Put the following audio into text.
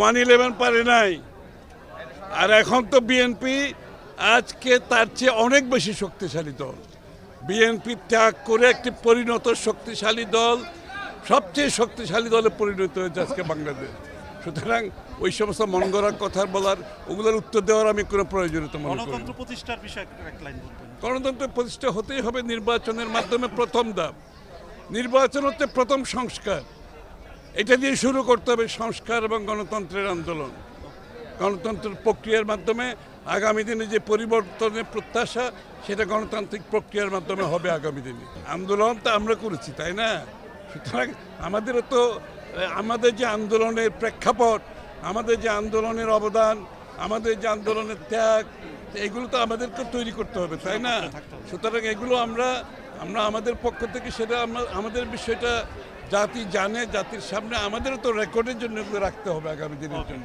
111 পারে নাই, আর এখন তো বিএনপি আজকে তার চেয়ে অনেক বেশি শক্তিশালী দল। বিএনপি ত্যাগ করে একটি পরিণত শক্তিশালী দল, সবচেয়ে শক্তিশালী দলে পরিণত হয়েছে আজকে বাংলাদেশ। সুতরাং ওই সমস্ত মন গড়া কথা বলার, ওগুলোর উত্তর দেওয়ার আমি কোনো প্রয়োজনীয়তা মনে করি না। গণতন্ত্র প্রতিষ্ঠার বিষয়ে এক লাইন বলবেন। গণতন্ত্র প্রতিষ্ঠা হতেই হবে নির্বাচনের মাধ্যমে। প্রথম ধাপ নির্বাচন হচ্ছে প্রথম সংস্কার, এটা দিয়ে শুরু করতে হবে সংস্কার এবং গণতন্ত্রের আন্দোলন। গণতন্ত্রের প্রক্রিয়ার মাধ্যমে আগামী দিনে যে পরিবর্তনের প্রত্যাশা, সেটা গণতান্ত্রিক প্রক্রিয়ার মাধ্যমে হবে আগামী দিনে। আন্দোলন তো আমরা করেছি, তাই না? সুতরাং আমাদেরও তো আমাদের যে আন্দোলনের প্রেক্ষাপট, আমাদের যে আন্দোলনের অবদান, আমাদের যে আন্দোলনের ত্যাগ, এগুলো তো আমাদেরকে তৈরি করতে হবে, তাই না? সুতরাং এগুলো আমরা আমাদের পক্ষ থেকে সেটা আমাদের বিষয়টা জাতি জানে, জাতির সামনে আমাদেরও তো রেকর্ডের জন্য এগুলো রাখতে হবে আগামী দিনের জন্য।